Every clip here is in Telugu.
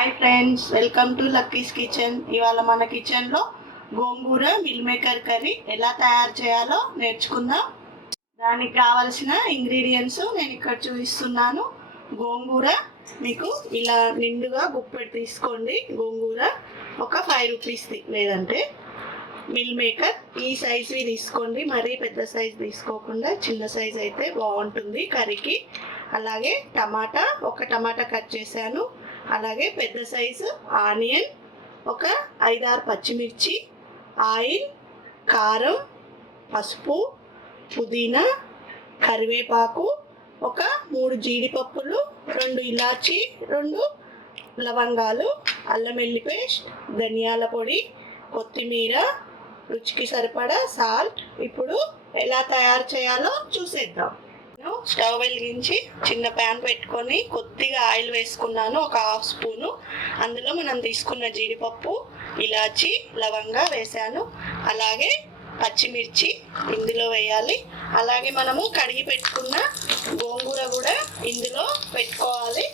Hi friends, welcome to Lucky's kitchen. ఇవాళ మన కిచెన్లో గోంగూర మిల్ మేకర్ కర్రీ ఎలా తయారు చేయాలో నేర్చుకుందాం. దానికి కావలసిన ఇంగ్రీడియంట్స్ నేను ఇక్కడ చూపిస్తున్నాను. గోంగూర మీకు ఇలా నిండుగా గుప్పెడు తీసుకోండి. గోంగూర ఒక 5 రూపీస్ది, లేదంటే మిల్ మేకర్ ఈ సైజువి తీసుకోండి. మరీ పెద్ద సైజు తీసుకోకుండా చిన్న సైజు అయితే బాగుంటుంది కర్రీకి. అలాగే టమాటా, ఒక టమాటా కట్ చేశాను. అలాగే పెద్ద సైజు ఆనియన్, ఒక 5-6 పచ్చిమిర్చి, ఆయిల్, కారం, పసుపు, పుదీనా, కరివేపాకు, ఒక 3 జీడిపప్పులు, 2 ఇలాచి, 2 లవంగాలు, అల్లం వెల్లుల్లి పేస్ట్, ధనియాల పొడి, కొత్తిమీర, రుచికి సరిపడా సాల్ట్. ఇప్పుడు ఎలా తయారు చేయాలో చూసేద్దాం. స్టవ్ వెలిగించి చిన్న ప్యాన్ పెట్టుకొని కొద్దిగా ఆయిల్ వేసుకున్నాను, ఒక 1/2 స్పూను. అందులో మనం తీసుకున్న జీడిపప్పు, ఇలాచి, లవంగా వేసాను. అలాగే పచ్చిమిర్చి ఇందులో వేయాలి. అలాగే మనము కడిగి పెట్టుకున్న గోంగూర కూడా ఇందులో పెట్టుకోవాలి.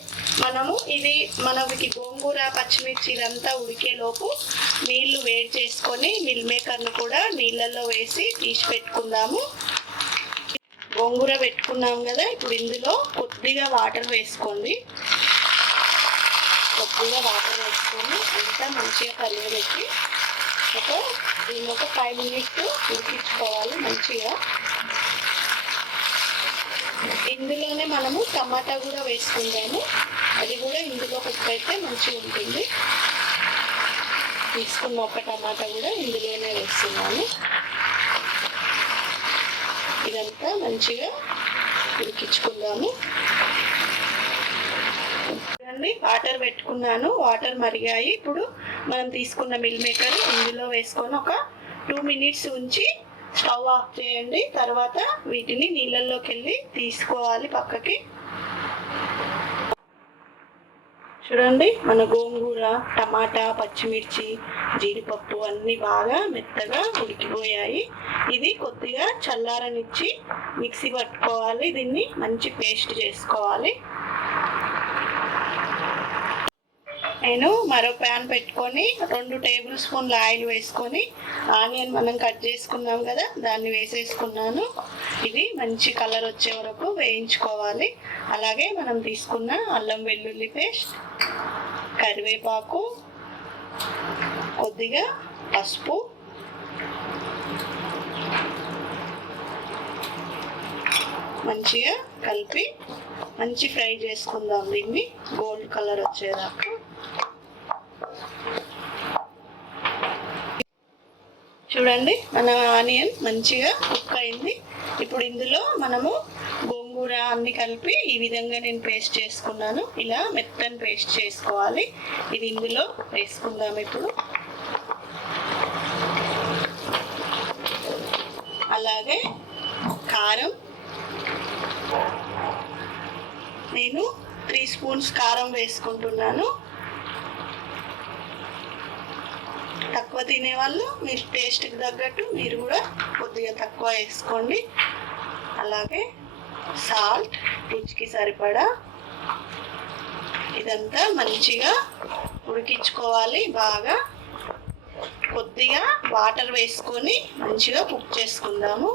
మనకి గోంగూర, పచ్చిమిర్చి ఇదంతా ఉడికేలోపు నీళ్లు వేడి చేసుకొని మిల్ మేకర్ను కూడా నీళ్ళల్లో వేసి తీసి పెట్టుకుందాము. గోంగూర పెట్టుకున్నాం కదా, ఇప్పుడు ఇందులో కొద్దిగా వాటర్ వేసుకోండి. కొద్దిగా వాటర్ వేసుకొని అంతా మంచిగా కలియబెట్టి దీన్ని ఒక 5 మినిట్స్ ఉడికించుకోవాలి మంచిగా. ఇందులోనే మనము టమాటా కూడా వేసుకుందాము. అది కూడా ఇందులో కుక్ అయితే మంచిగా ఉంటుంది. తీసుకున్న ఒక టమాటా కూడా ఇందులోనే వేస్తున్నాను. ఇదంతా మంచిగా ఉడికించుకుందాము. వాటర్ పెట్టుకున్నాను, వాటర్ మరిగాయి. ఇప్పుడు మనం తీసుకున్న మిల్ మేకర్ ఇందులో వేసుకొని ఒక 2 మినిట్స్ ఉంచి స్టవ్ ఆఫ్ చేయండి. తర్వాత వీటిని నీళ్ళల్లోకి వెళ్ళి తీసుకోవాలి పక్కకి. చూడండి, మన గోంగూర, టమాటా, పచ్చిమిర్చి, జీడిపప్పు అన్నీ బాగా మెత్తగా ఉడికిపోయాయి. ఇది కొద్దిగా చల్లారనిచ్చి మిక్సీ పట్టుకోవాలి. దీన్ని మంచి పేస్ట్ చేసుకోవాలి. నేను మరో ప్యాన్ పెట్టుకొని 2 టేబుల్ స్పూన్ల ఆయిల్ వేసుకొని ఆనియన్ మనం కట్ చేసుకున్నాం కదా, దాన్ని వేసేసుకున్నాను. ఇది మంచి కలర్ వచ్చే వరకు వేయించుకోవాలి. అలాగే మనం తీసుకున్న అల్లం వెల్లుల్లి పేస్ట్, కరివేపాకు, కొద్దిగా పసుపు, మంచిగా కలిపి మంచి ఫ్రై చేసుకుందాం. దీన్ని గోల్డ్ కలర్ వచ్చేదాకా. చూడండి, మన ఆనియన్ మంచిగా కుక్ అయింది. ఇప్పుడు ఇందులో మనము గోంగూర అన్ని కలిపి ఈ విధంగా నేను పేస్ట్ చేసుకున్నాను. ఇలా మెత్తని పేస్ట్ చేసుకోవాలి. ఇది ఇందులో వేసుకుందాం ఇప్పుడు. అలాగే కారం, నేను 3 స్పూన్స్ కారం వేసుకుంటున్నాను. తక్కువ తినేవాళ్ళు మీరు టేస్ట్కి తగ్గట్టు మీరు కూడా కొద్దిగా తక్కువ వేసుకోండి. అలాగే సాల్ట్ రుచికి సరిపడా. ఇదంతా మంచిగా ఉడికించుకోవాలి బాగా. కొద్దిగా వాటర్ వేసుకొని మంచిగా కుక్ చేసుకుందాము.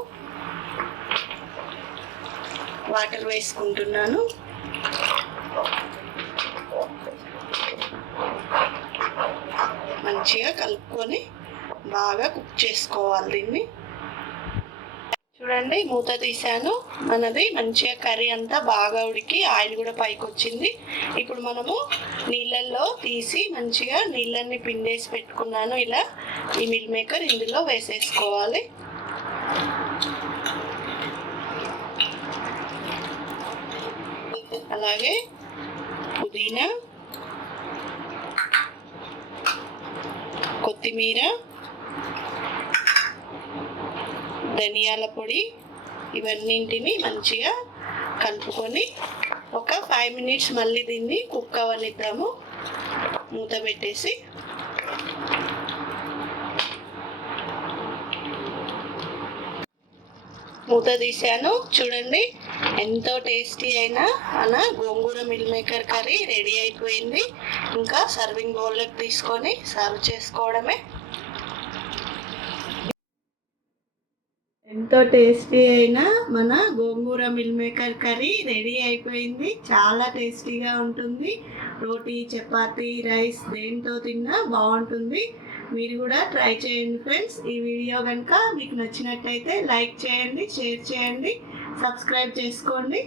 వాటర్ వేసుకుంటున్నాను. మంచిగా కలుపుకొని బాగా కుక్ చేసుకోవాలి దీన్ని. చూడండి, మూత తీసాను. మనది మంచిగా కర్రీ అంతా బాగా ఉడికి ఆయిల్ కూడా పైకి వచ్చింది. ఇప్పుడు మనము నీళ్ళల్లో తీసి మంచిగా నీళ్ళన్ని పిండేసి పెట్టుకున్నాను. ఇలా ఈ మిల్ మేకర్ ఇందులో వేసేసుకోవాలి. అలాగే పుదీనా, కొత్తిమీర, ధనియాల పొడి ఇవన్నింటిని మంచిగా కలుపుకొని ఒక 5 మినిట్స్ మళ్ళీ దీన్ని కుక్ అవ్వనిద్దాము. మూత పెట్టేసి మూత తీసాను. చూడండి, ఎంతో టేస్టీ అయిన మన గోంగూర మిల్ మేకర్ కర్రీ రెడీ అయిపోయింది. ఇంకా సర్వింగ్ బౌల్లోకి తీసుకొని సర్వ్ చేసుకోవడమే. ఎంతో టేస్టీ అయిన మన గోంగూర మిల్ మేకర్ కర్రీ రెడీ అయిపోయింది. చాలా టేస్టీగా ఉంటుంది. రోటీ, చపాతీ, రైస్ దేంతో తిన్నా బాగుంటుంది. మీరు కూడా ట్రై చేయండి ఫ్రెండ్స్. ఈ వీడియో కనుక మీకు నచ్చినట్టయితే లైక్ చేయండి, షేర్ చేయండి, సబ్స్క్రైబ్ చేసుకోండి.